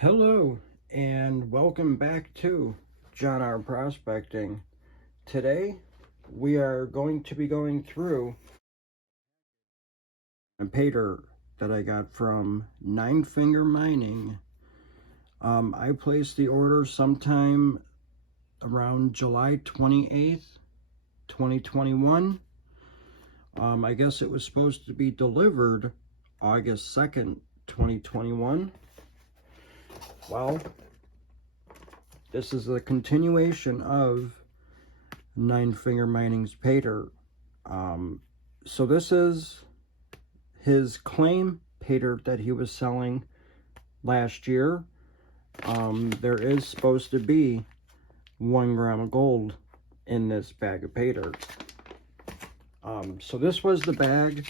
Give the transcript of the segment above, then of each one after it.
Hello and welcome back to John R. Prospecting. Today we are going to be going through a Paydirt that I got from Nine Finger Mining. I placed the order sometime around July 28th, 2021. I guess it was supposed to be delivered August 2nd, 2021. Well, this is a continuation of Nine Finger Mining's Paydirt. So this is his claim Paydirt that he was selling last year. There is supposed to be 1 gram of gold in this bag of Paydirt. So this was the bag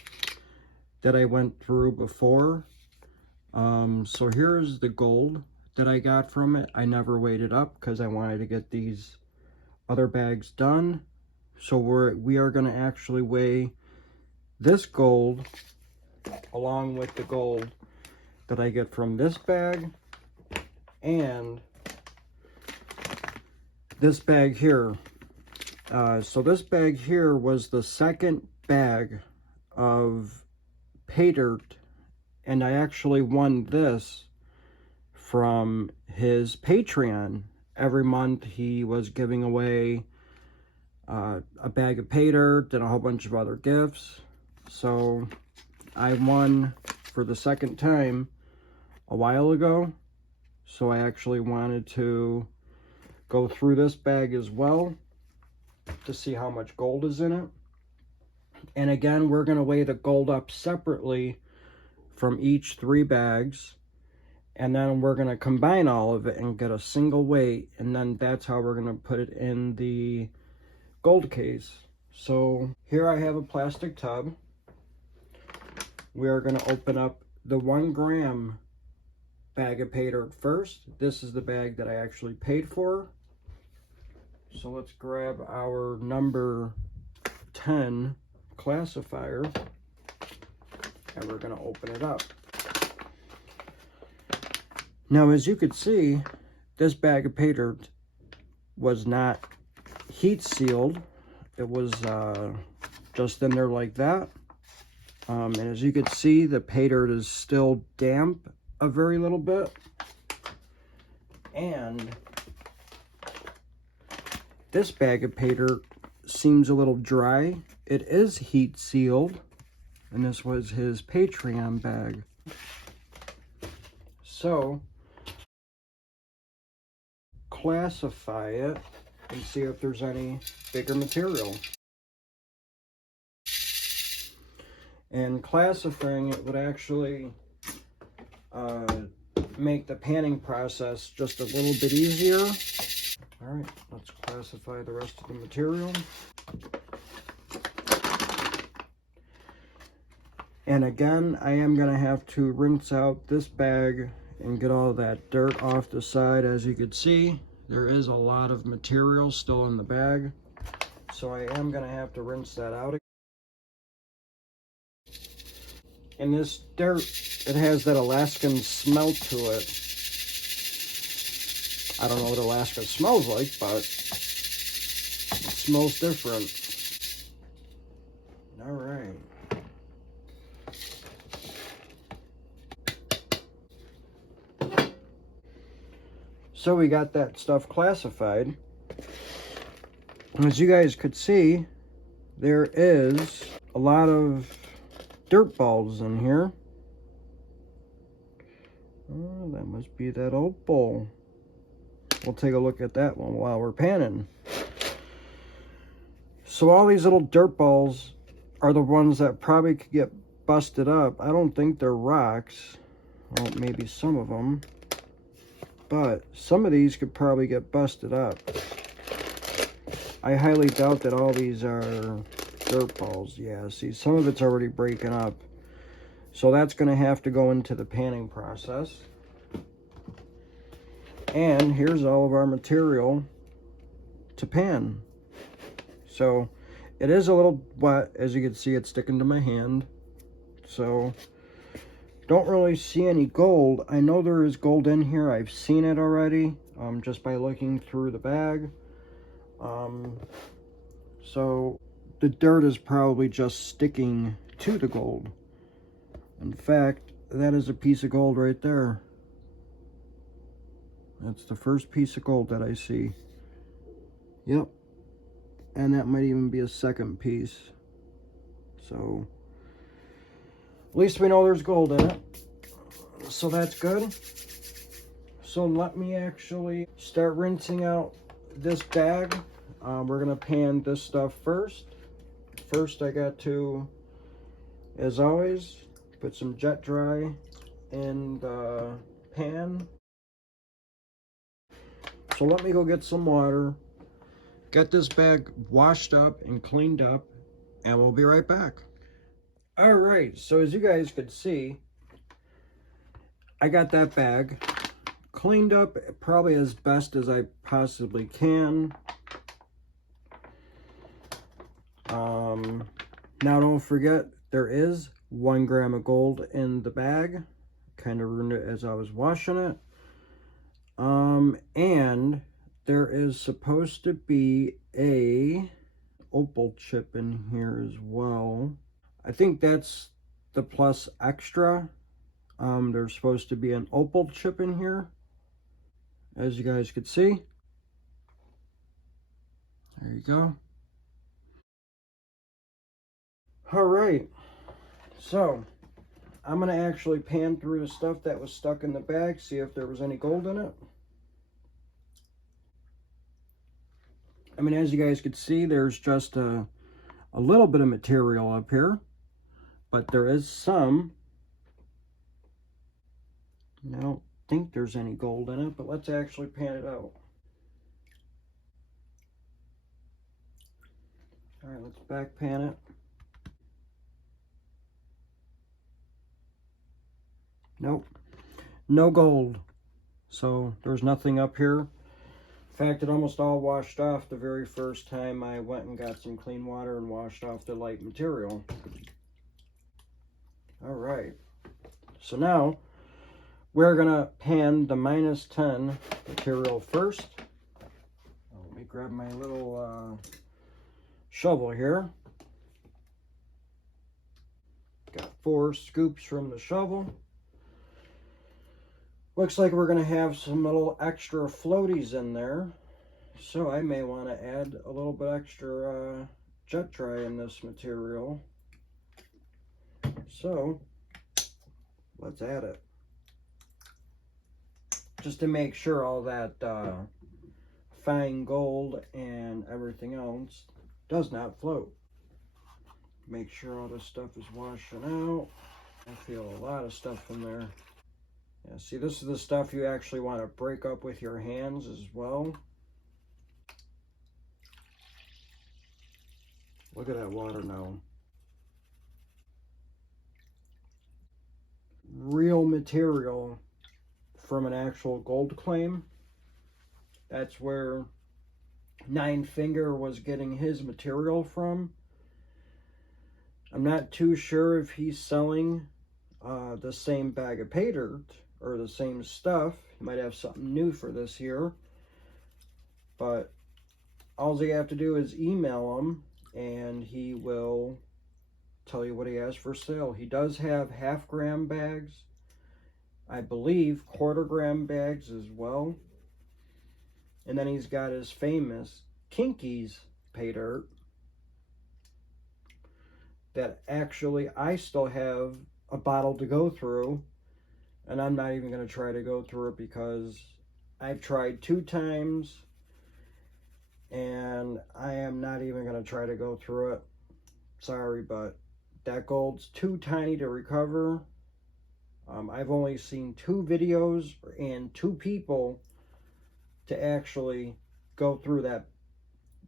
that I went through before. So here's the gold that I got from it. I never weighed it up because I wanted to get these other bags done. So we are going to actually weigh this gold along with the gold that I get from this bag and this bag here. So this bag here was the second bag of Paydirt, and I actually won this from his Patreon. Every month he was giving away a bag of Paydirt and a whole bunch of other gifts. So I won for the second time a while ago. So I actually wanted to go through this bag as well to see how much gold is in it. And again, we're going to weigh the gold up separately from each 3 bags. And then we're going to combine all of it and get a single weight. And then that's how we're going to put it in the gold case. So here I have a plastic tub. We are going to open up the 1 gram bag of Paydirt first. This is the bag that I actually paid for. So let's grab our number 10 classifier and we're going to open it up. Now, as you could see, this bag of Paydirt was not heat sealed. It was just in there like that. And as you could see, the Paydirt is still damp a very little bit. And this bag of Paydirt seems a little dry. It is heat sealed. And this was his Patreon bag. So classify it and see if there's any bigger material. And classifying it would actually make the panning process just a little bit easier. All right, let's classify the rest of the material. And again, I am going to have to rinse out this bag and get all that dirt off the side. As you can see, there is a lot of material still in the bag. So I am going to have to rinse that out. And this dirt, it has that Alaskan smell to it. I don't know what Alaska smells like, but it smells different. All right. So we got that stuff classified. As you guys could see, there is a lot of dirt balls in here. Oh, that must be that opal. We'll take a look at that one while we're panning. So all these little dirt balls are the ones that probably could get busted up. I don't think they're rocks. Well, maybe some of them. But some of these could probably get busted up. I highly doubt that all these are dirt balls. Yeah, see, some of it's already breaking up. So that's going to have to go into the panning process. And here's all of our material to pan. So it is a little wet. As you can see, it's sticking to my hand. So Don't really see any gold. I know there is gold in here. I've seen it already, just by looking through the bag. So the dirt is probably just sticking to the gold. In fact, that is a piece of gold right there. That's the first piece of gold that I see. Yep. And that might even be a second piece. So at least we know there's gold in it. So that's good. So let me actually start rinsing out this bag. We're gonna pan this stuff first. First I got to, as always, put some jet dry in the pan. So let me go get some water, get this bag washed up and cleaned up, and we'll be right back. All right, so as you guys could see, I got that bag cleaned up probably as best as I possibly can. Now don't forget, there is 1 gram of gold in the bag. Kind of ruined it as I was washing it. And there is supposed to be a opal chip in here as well. I think that's the plus extra. There's supposed to be an opal chip in here, as you guys could see. There you go. All right, so I'm gonna actually pan through the stuff that was stuck in the bag, see if there was any gold in it. I mean, as you guys could see, there's just a little bit of material up here, but there is some. I don't think there's any gold in it, but let's actually pan it out. All right, let's back pan it. Nope, no gold. So there's nothing up here. In fact, it almost all washed off the very first time I went and got some clean water and washed off the light material. All right, so now we're gonna pan the -10 material first. Let me grab my little shovel here. Got 4 scoops from the shovel. Looks like we're gonna have some little extra floaties in there. So I may want to add a little bit extra jet dry in this material. So let's add it. Just to make sure all that fine gold and everything else does not float. Make sure all this stuff is washing out. I feel a lot of stuff in there. Yeah, see, this is the stuff you actually want to break up with your hands as well. Look at that water now. Real material from an actual gold claim. That's where Nine Finger was getting his material from. I'm not too sure if he's selling the same bag of Paydirt or the same stuff. He might have something new for this year. But all you have to do is email him and he will tell you what he has for sale. He does have 1/2 gram bags. I believe 1/4 gram bags as well. And then he's got his famous Kinky's Paydirt that actually I still have a bottle to go through, and I'm not even going to try to go through it because I've tried 2 times and I am not even going to try to go through it. Sorry, but that gold's too tiny to recover. I've only seen 2 videos and 2 people to actually go through that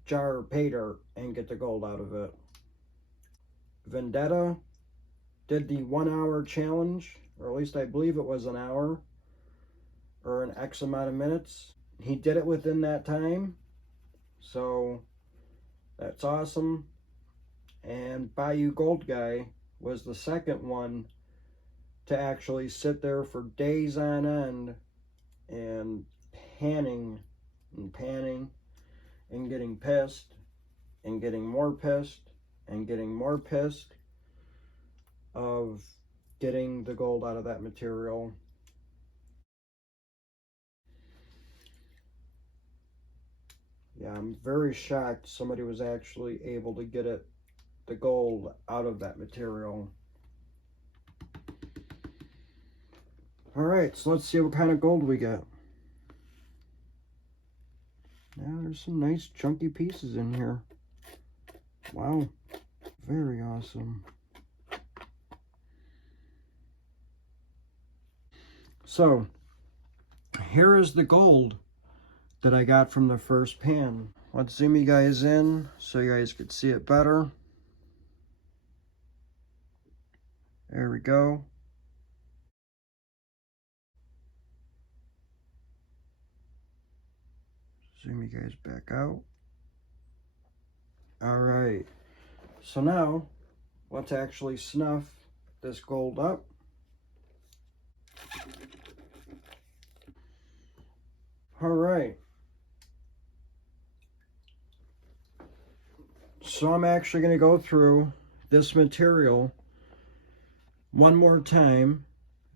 jar of Paydirt and get the gold out of it. Vendetta did the 1-hour challenge, or at least I believe it was an hour or an X amount of minutes. He did it within that time, so that's awesome. And Bayou Gold Guy was the second one to actually sit there for days on end and panning and panning and getting pissed and getting more pissed and getting more pissed of getting the gold out of that material. Yeah, I'm very shocked somebody was actually able to get the gold out of that material. All right, so let's see what kind of gold we get. Now there's some nice chunky pieces in here. Wow, very awesome. So here is the gold that I got from the first pan. Let's zoom you guys in so you guys could see it better. There we go. Zoom you guys back out. All right, so now let's actually snuff this gold up. All right, so I'm actually going to go through this material one more time,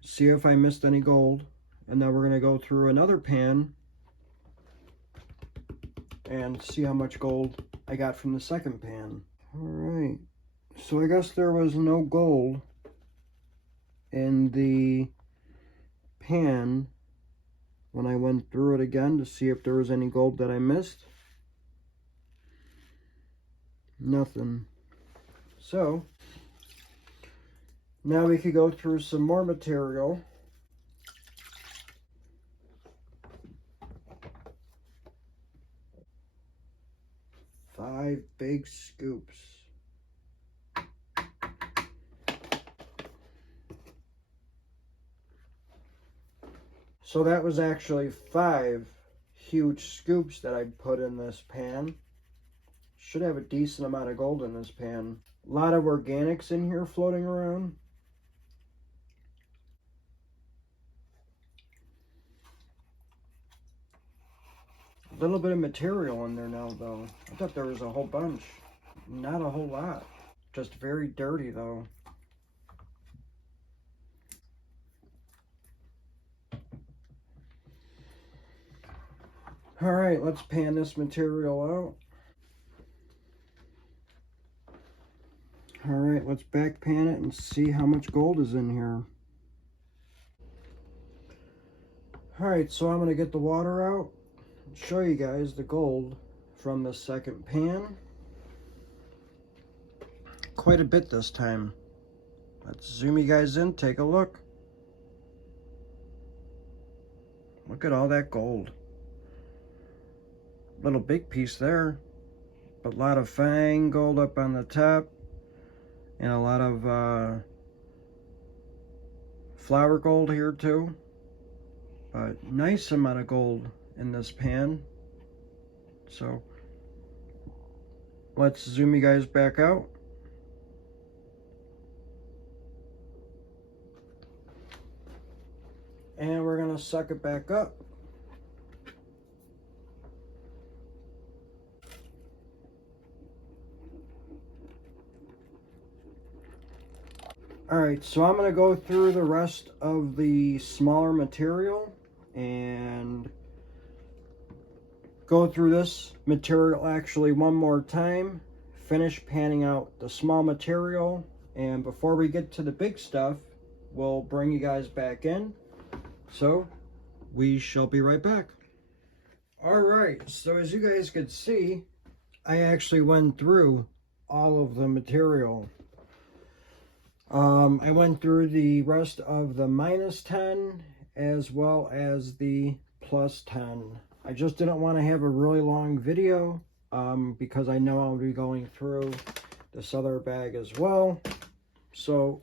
see if I missed any gold, and then we're going to go through another pan and see how much gold I got from the second pan. All right, so I guess there was no gold in the pan when I went through it again to see if there was any gold that I missed. Nothing. So now we could go through some more material. Five big scoops. So that was actually 5 huge scoops that I put in this pan. Should have a decent amount of gold in this pan. A lot of organics in here floating around. A little bit of material in there now though. I thought there was a whole bunch. Not a whole lot. Just very dirty though. All right, let's pan this material out. All right, let's back pan it and see how much gold is in here. All right, so I'm gonna get the water out and show you guys the gold from the second pan. Quite a bit this time. Let's zoom you guys in, take a look. Look at all that gold. Little big piece there, but a lot of fine gold up on the top and a lot of flower gold here too. But nice amount of gold in this pan. So let's zoom you guys back out. And we're gonna suck it back up. All right, so I'm gonna go through the rest of the smaller material and go through this material actually one more time, finish panning out the small material, and before we get to the big stuff, we'll bring you guys back in. So we shall be right back. All right, so as you guys could see, I actually went through all of the material. I went through the rest of the -10 as well as the +10. I just didn't want to have a really long video because I know I'll be going through this other bag as well. So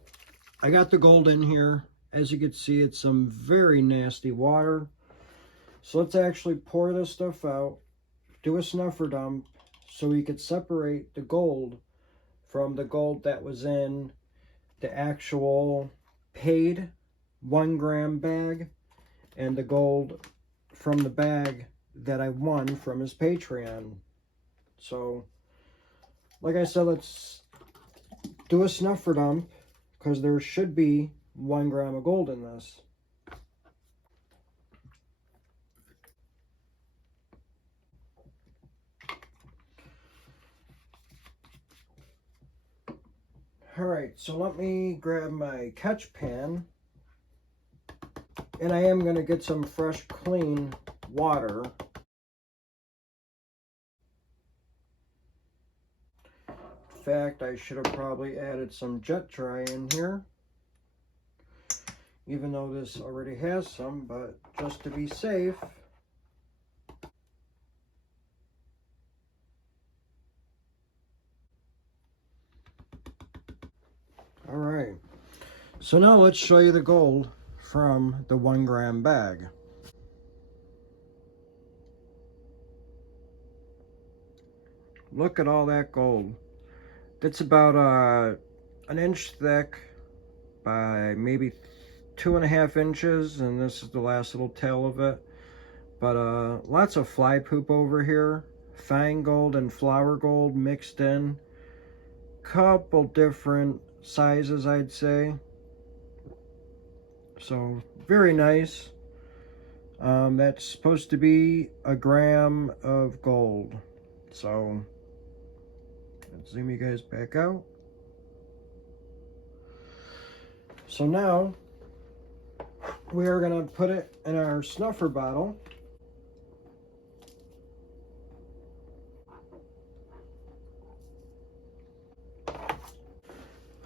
I got the gold in here. As you can see, it's some very nasty water. So let's actually pour this stuff out, do a snuffer dump so we could separate the gold from the gold that was in the actual paid 1 gram bag and the gold from the bag that I won from his Patreon. So, like I said, let's do a snuffer dump, because there should be 1 gram of gold in this. Alright, so let me grab my catch pan, and I am going to get some fresh, clean water. In fact, I should have probably added some jet dry in here, even though this already has some, but just to be safe. Alright, so now let's show you the gold from the 1 gram bag. Look at all that gold. It's about an inch thick by maybe 2.5 inches, and this is the last little tail of it. But lots of fly poop over here. Fine gold and flour gold mixed in. Couple different sizes, I'd say. So very nice. That's supposed to be 1 gram of gold. So let's zoom you guys back out. So now we are going to put it in our snuffer bottle.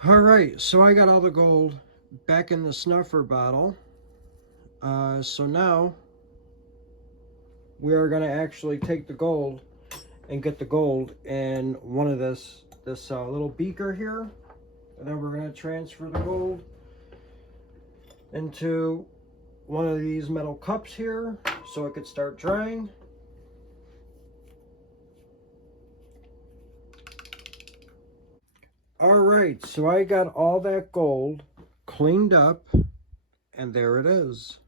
Alright, so I got all the gold back in the snuffer bottle. So now we are going to actually take the gold and get the gold in one of this little beaker here. And then we're going to transfer the gold into one of these metal cups here so it could start drying. Alright, so I got all that gold cleaned up, and there it is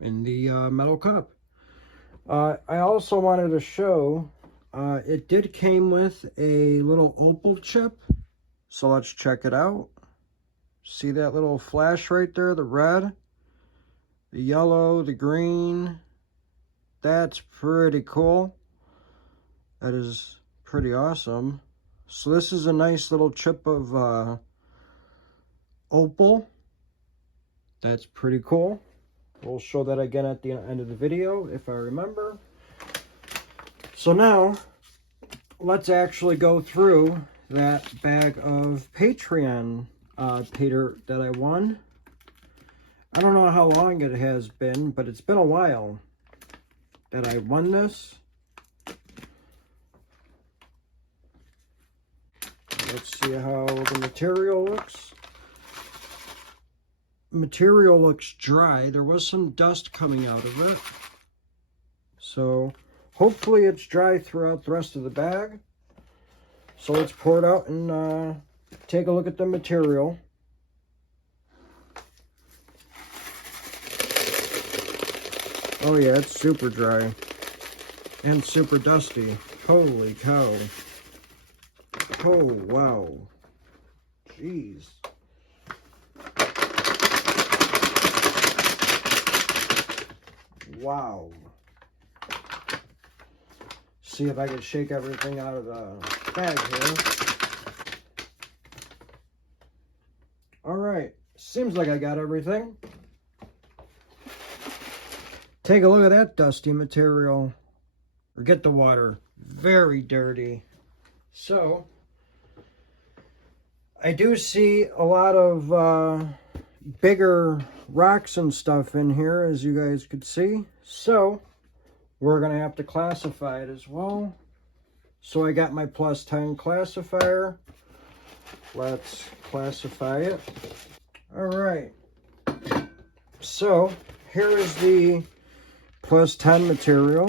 in the metal cup. I also wanted to show, it did came with a little opal chip, so let's check it out. See that little flash right there, the red, the yellow, the green. That's pretty cool. That is pretty awesome. So this is a nice little chip of opal. That's pretty cool. We'll show that again at the end of the video if I remember. So now let's actually go through that bag of Patreon Paydirt that I won. I don't know how long it has been, but it's been a while that I won this. Let's see how the material looks. Material looks dry. There was some dust coming out of it. So hopefully it's dry throughout the rest of the bag. So let's pour it out and take a look at the material. Oh yeah, it's super dry and super dusty. Holy cow. Oh, wow. Jeez. Wow. See if I can shake everything out of the bag here. Alright. Seems like I got everything. Take a look at that dusty material. Forget the water. Very dirty. So I do see a lot of bigger rocks and stuff in here, as you guys could see. So we're going to have to classify it as well. So I got my +10 classifier. Let's classify it. All right. So here is the +10 material.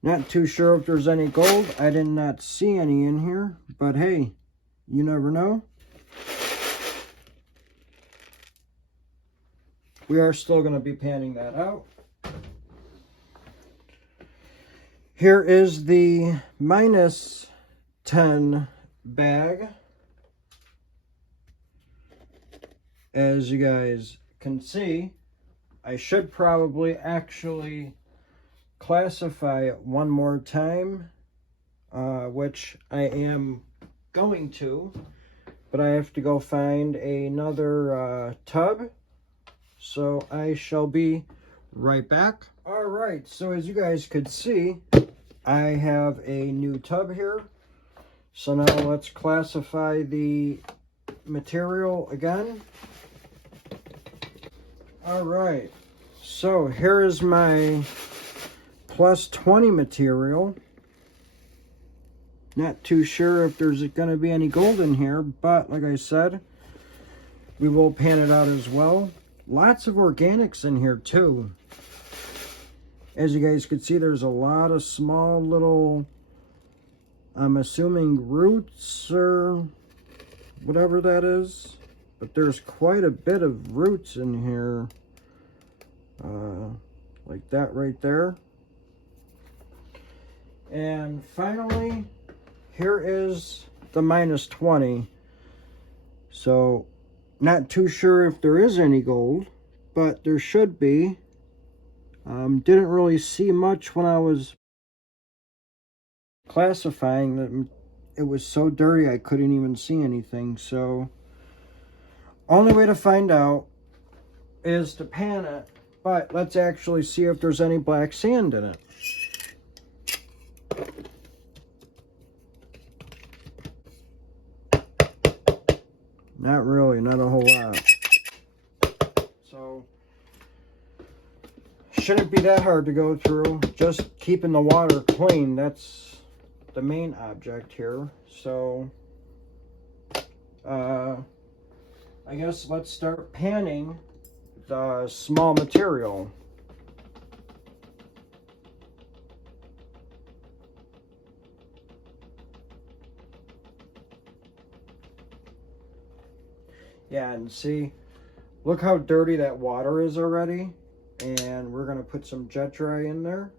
Not too sure if there's any gold. I did not see any in here, but hey, You never know. We are still going to be panning that out. Here is the -10 bag. As you guys can see, I should probably actually classify it one more time, which I am going to, but I have to go find another tub. So I shall be right back. All right, so as you guys could see, I have a new tub here. So now let's classify the material again. All right, so here is my +20 material. Not too sure if there's going to be any gold in here, but like I said, we will pan it out as well. Lots of organics in here too. As you guys can see, there's a lot of small little, I'm assuming roots or whatever that is. But there's quite a bit of roots in here. Like that right there. And finally, here is the -20. So, not too sure if there is any gold, but there should be. Didn't really see much when I was classifying them. It was so dirty I couldn't even see anything. So, only way to find out is to pan it. But let's actually see if there's any black sand in it. Not really, not a whole lot. So, shouldn't be that hard to go through. Just keeping the water clean, that's the main object here. So, I guess let's start panning the small material. Yeah, and see, look how dirty that water is already. And we're going to put some jet dry in there.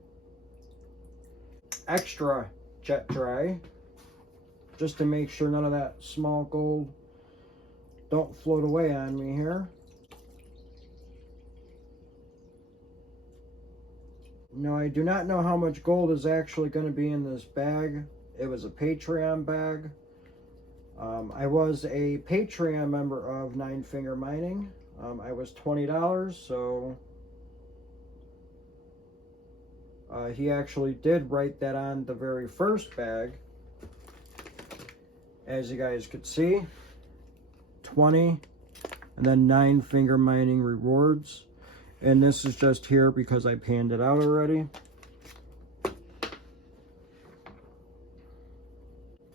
Extra jet dry. Just to make sure none of that small gold don't float away on me here. Now, I do not know how much gold is actually going to be in this bag. It was a Patreon bag. I was a Patreon member of 9 Finger Mining. I was $20, so he actually did write that on the very first bag. As you guys could see, 20, and then 9 Finger Mining rewards. And this is just here because I panned it out already.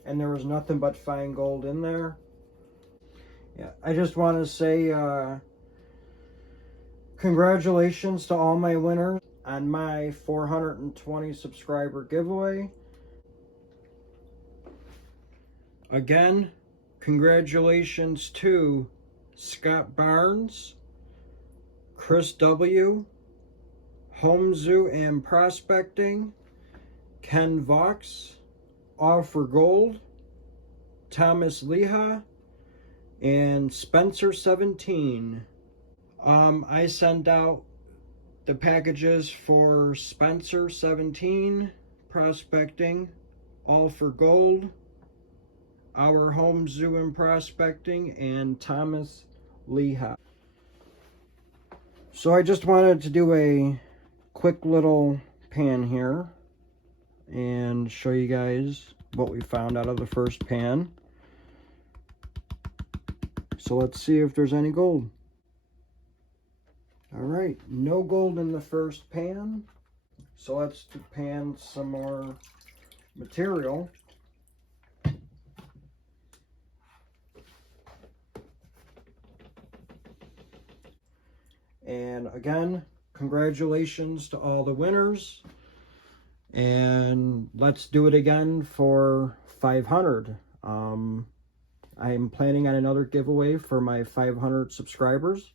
And there was nothing but fine gold in there. Yeah, I just want to say congratulations to all my winners on my 420 subscriber giveaway. Again, congratulations to Scott Barnes, Chris W., Home Zoo and Prospecting, Ken Vox, All for Gold, Thomas Leha, and Spencer 17. I sent out the packages for Spencer 17, Prospecting, All for Gold, Our Home Zoo and Prospecting, and Thomas Leha. So I just wanted to do a quick little pan here and show you guys what we found out of the first pan. So let's see if there's any gold. All right, no gold in the first pan. So let's pan some more material. And again, congratulations to all the winners. And let's do it again for 500. I'm planning on another giveaway for my 500 subscribers.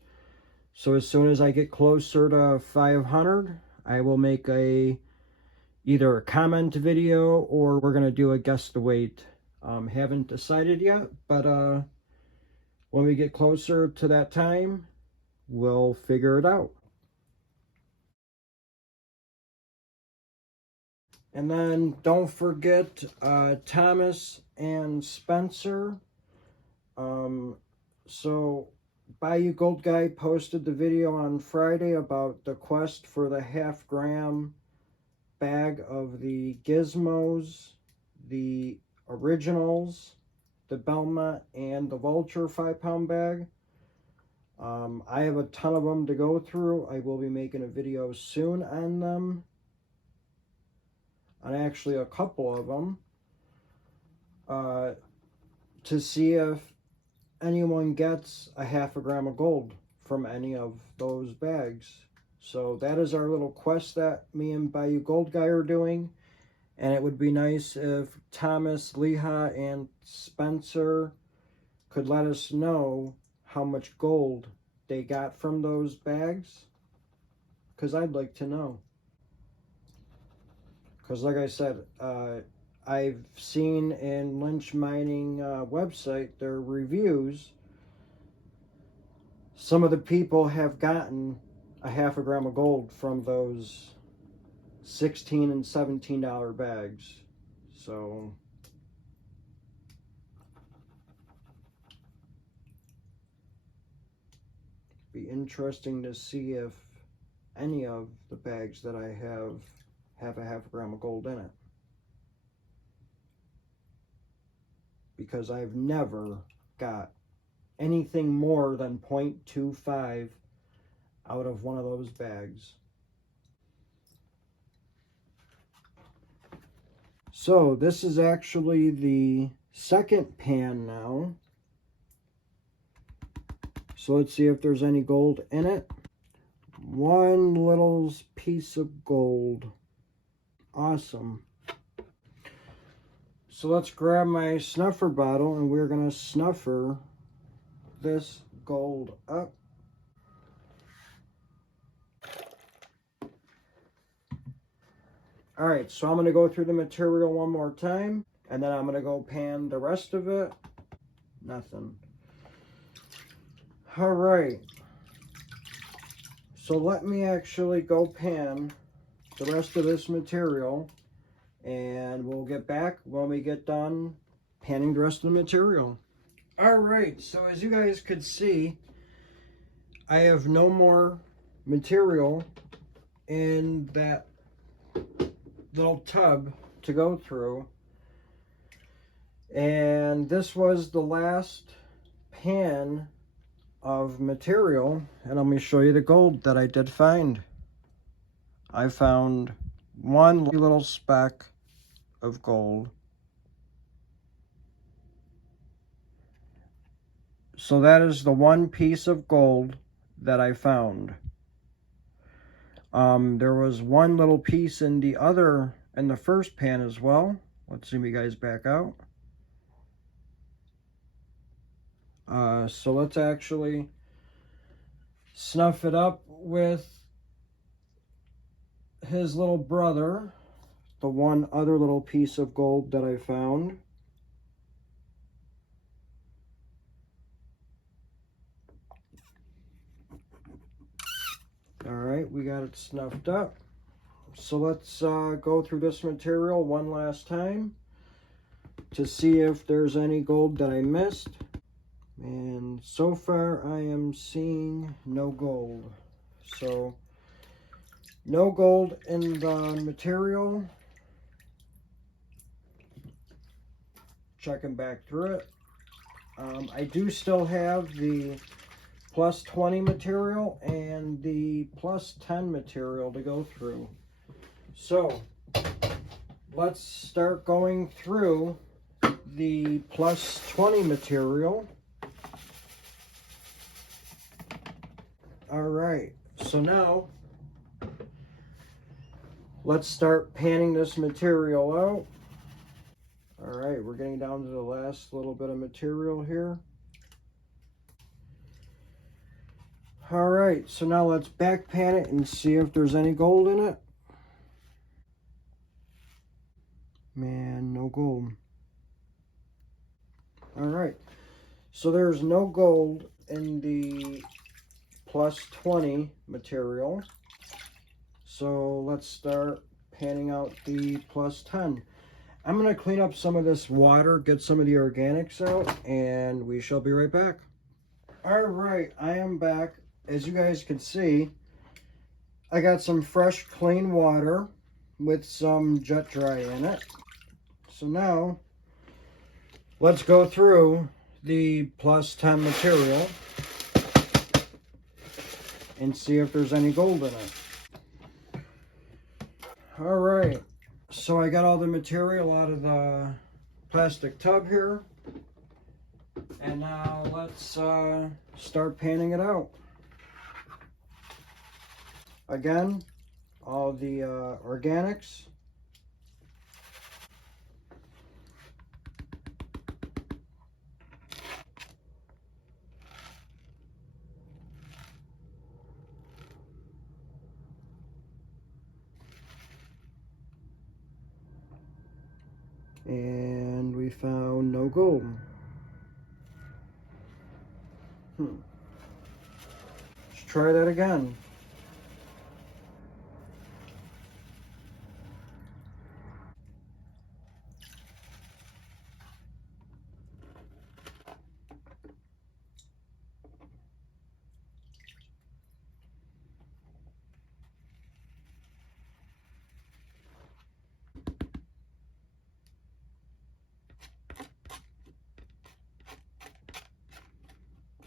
So as soon as I get closer to 500, I will make either a comment video or we're going to do a guess the weight. Haven't decided yet, but when we get closer to that time, we'll figure it out. And then don't forget Thomas and Spencer. So Bayou Gold Guy posted the video on Friday about the quest for the half-gram bag of the Gizmos, the Originals, the Belmont, and the Vulture 5-pound bag. I have a ton of them to go through. I will be making a video soon on them. On actually a couple of them. To see if anyone gets a half a gram of gold from any of those bags. So that is our little quest that me and Bayou Gold Guy are doing. And it would be nice if Thomas, Leha, and Spencer could let us know how much gold they got from those bags. Because I'd like to know. Because like I said, I've seen in Lynch Mining website, their reviews, some of the people have gotten a half a gram of gold from those $16 and $17 bags. So be interesting to see if any of the bags that I have a half a gram of gold in it. Because I've never got anything more than 0.25 out of one of those bags. So this is actually the second pan now. So let's see if there's any gold in it. One little piece of gold. Awesome. So let's grab my snuffer bottle and we're going to snuffer this gold up. Alright, so I'm going to go through the material one more time and then I'm going to go pan the rest of it. Nothing. Alright. So let me actually go pan the rest of this material. And we'll get back when we get done panning the rest of the material. Alright, so as you guys could see, I have no more material in that little tub to go through. And this was the last pan of material. And let me show you the gold that I did find. I found one little speck of gold. So that is the one piece of gold that I found. There was one little piece in the first pan as well. Let's zoom you guys back out. So let's actually snuff it up with his little brother, the one other little piece of gold that I found. Alright, we got it snuffed up. So let's go through this material one last time to see if there's any gold that I missed. And so far I am seeing no gold. So no gold in the material. Checking back through it. I do still have the plus 20 material and the plus 10 material to go through. So let's start going through the plus 20 material. All right, so now let's start panning this material out. All right. right, we're getting down to the last little bit of material here. All right, so now let's back pan it and see if there's any gold in it. Man, no gold. All right, so there's no gold in the plus 20 material. So let's start panning out the plus 10. I'm going to clean up some of this water, get some of the organics out, and we shall be right back. All right, I am back. As you guys can see, I got some fresh, clean water with some jet dry in it. So now, let's go through the plus 10 material and see if there's any gold in it. All right, so I got all the material out of the plastic tub here. And now let's start panning it out. Again, all the organics. And we found no gold. Let's try that again.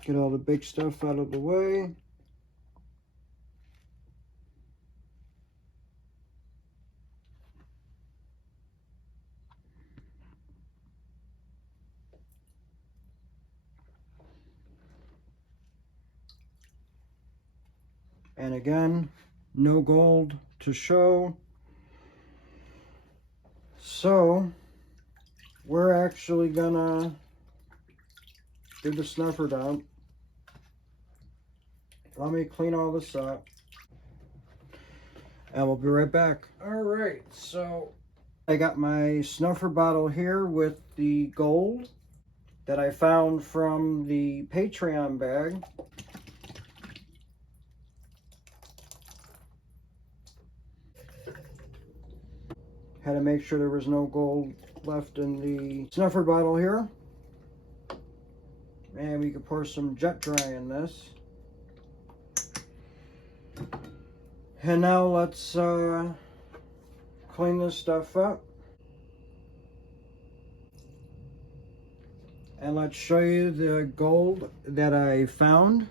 Get all the big stuff out of the way. And again, no gold to show. So we're actually gonna do the snuffer dump. Let me clean all this up and we'll be right back. All right, so I got my snuffer bottle here with the gold that I found from the Patreon bag. Had to make sure there was no gold left in the snuffer bottle here. And we could pour some jet dry in this. And now let's clean this stuff up. And let's show you the gold that I found.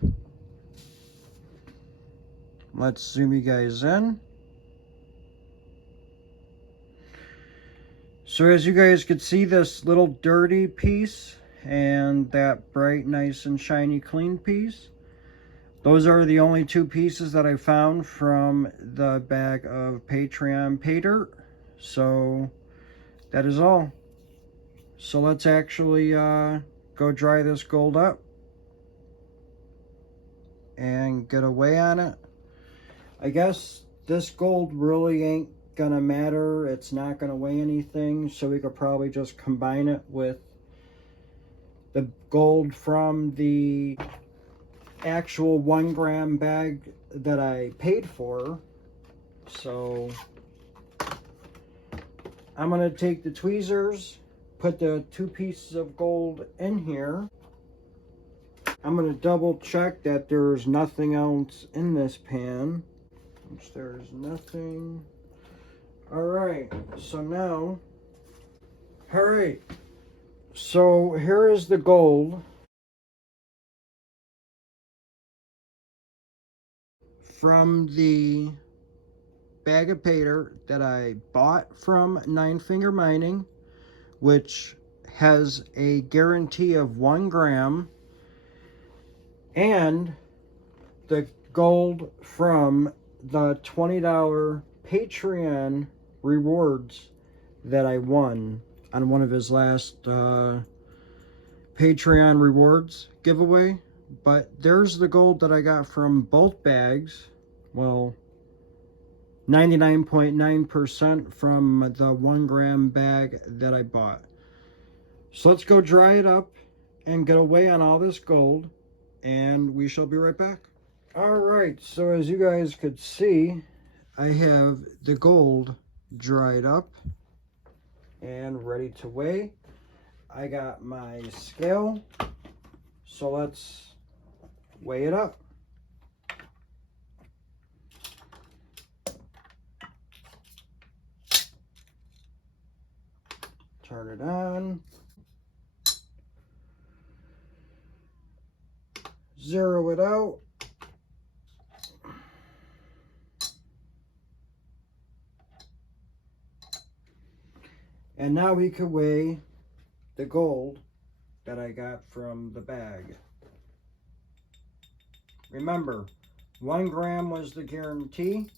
Let's zoom you guys in. So as you guys can see, this little dirty piece and that bright, nice and shiny, clean piece. Those are the only two pieces that I found from the bag of Patreon Paydirt. So that is all. So let's actually go dry this gold up and get away on it. I guess this gold really ain't gonna matter. It's not gonna weigh anything, so we could probably just combine it with the gold from the actual 1 gram bag that I paid for. So I'm gonna take the tweezers, put the 2 pieces of gold in here. I'm gonna double check that there's nothing else in this pan, which there's nothing. All right, so now, all right, so here is the gold from the bag of Paydirt that I bought from 9 Finger Mining, which has a guarantee of 1 gram, and the gold from the $20 Patreon rewards that I won on one of his last Patreon rewards giveaway. But there's the gold that I got from both bags. Well, 99.9% from the 1 gram bag that I bought. So let's go dry it up and get away on all this gold, and we shall be right back. All right, so as you guys could see, I have the gold dried up and ready to weigh. I got my scale, so let's weigh it up. Turn it on. Zero it out. And now we can weigh the gold that I got from the bag. Remember, 1 gram was the guarantee.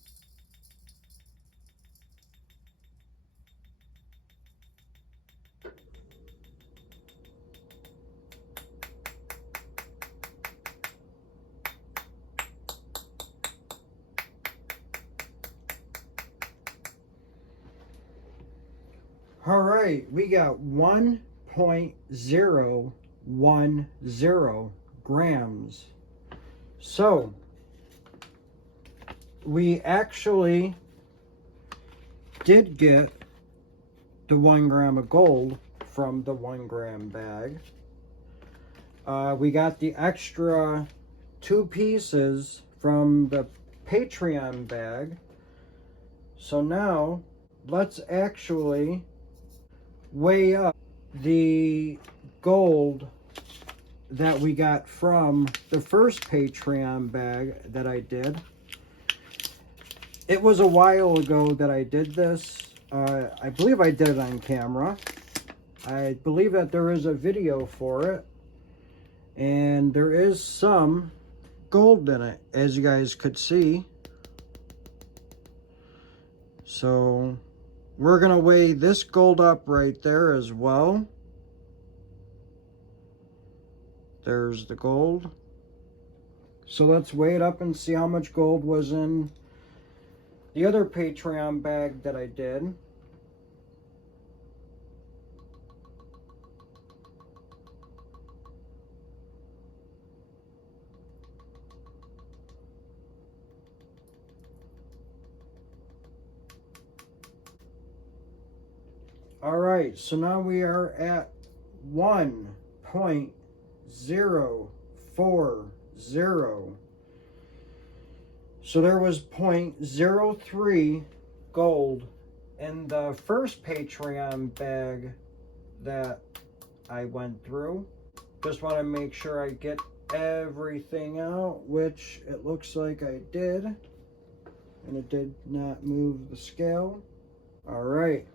All right, we got 1.010 grams. So, we actually did get the 1 gram of gold from the 1 gram bag. We got the extra 2 pieces from the Patreon bag. So now, let's actually weigh up the gold that we got from the first Patreon bag that I did. It was a while ago that I did this. I believe I did it on camera. I believe that there is a video for it, and there is some gold in it, as you guys could see. So we're gonna weigh this gold up right there as well. There's the gold. So let's weigh it up and see how much gold was in the other Patreon bag that I did. All right, so now we are at 1.040. So there was 0.03 gold in the first Patreon bag that I went through. Just want to make sure I get everything out, which it looks like I did. And it did not move the scale. All right.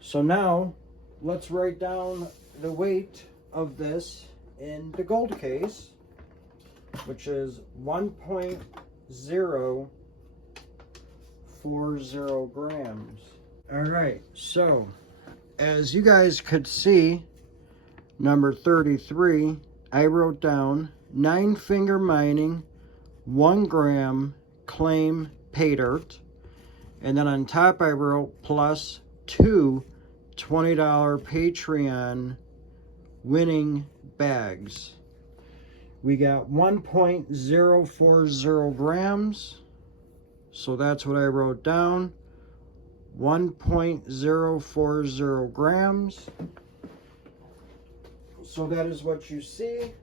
So now, let's write down the weight of this in the gold case, which is 1.040 grams. All right, so as you guys could see, number 33, I wrote down 9 finger mining, 1 gram claim Paydirt, and then on top I wrote plus 2 $20 Patreon winning bags. We got 1.040 grams. So that's what I wrote down. 1.040 grams. So that is what you see.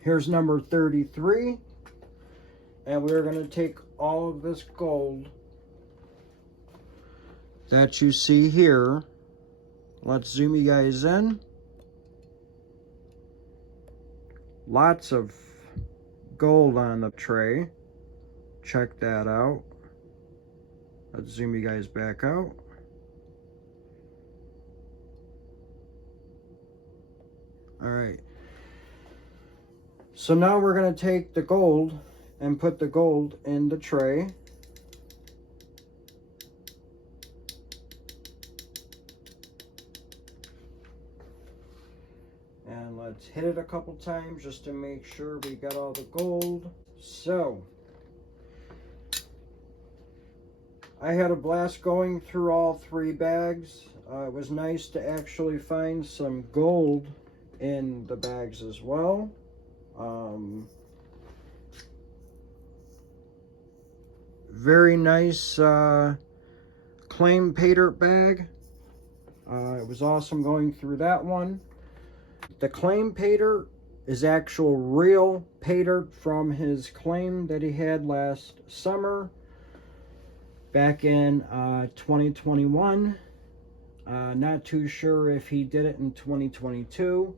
Here's number 33. And we're going to take all of this gold that you see here. Let's zoom you guys in. Lots of gold on the tray. Check that out. Let's zoom you guys back out. All right. So now we're going to take the gold and put the gold in the tray. hit it a couple times just to make sure we got all the gold. So I had a blast going through all 3 bags. It was nice to actually find some gold in the bags as well. Very nice claim Paydirt bag. It was awesome going through that one. The claim Paydirt is actual real Paydirt from his claim that he had last summer back in 2021. Not too sure if he did it in 2022.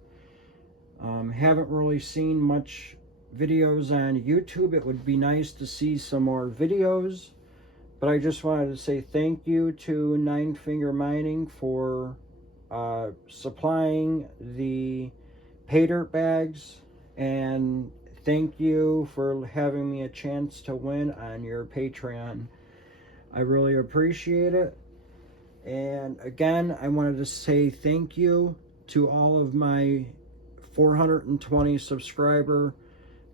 Haven't really seen much videos on YouTube. It would be nice to see some more videos, but I just wanted to say thank you to Nine Finger Mining for supplying the Paydirt bags, and thank you for having me a chance to win on your Patreon. I really appreciate it. And again, I wanted to say thank you to all of my 420 subscriber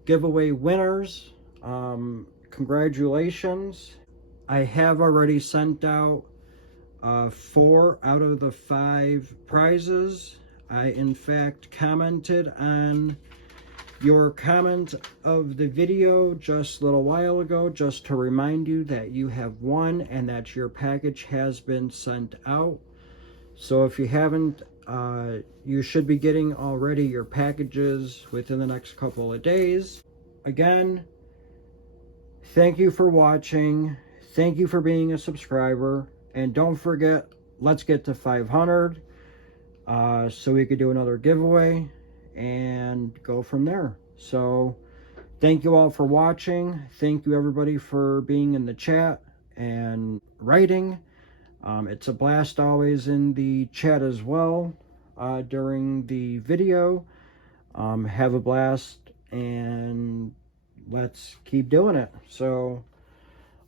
giveaway winners. Congratulations. I have already sent out 4 out of the 5 prizes. I in fact commented on your comment of the video just a little while ago, just to remind you that you have won and that your package has been sent out. So if you haven't, you should be getting already your packages within the next couple of days. Again, thank you for watching. Thank you for being a subscriber. And don't forget, let's get to 500 so we could do another giveaway and go from there. So thank you all for watching. Thank you everybody for being in the chat and writing. It's a blast always in the chat as well during the video. Have a blast and let's keep doing it. So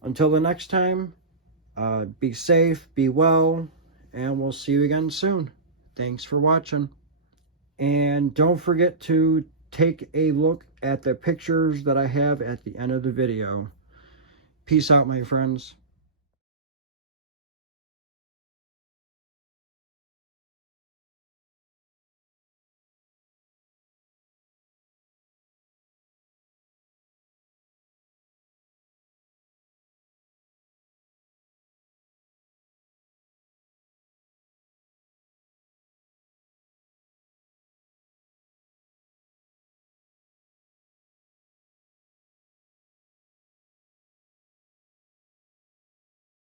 until the next time, be safe, be well, and we'll see you again soon. Thanks for watching. And don't forget to take a look at the pictures that I have at the end of the video. Peace out, my friends.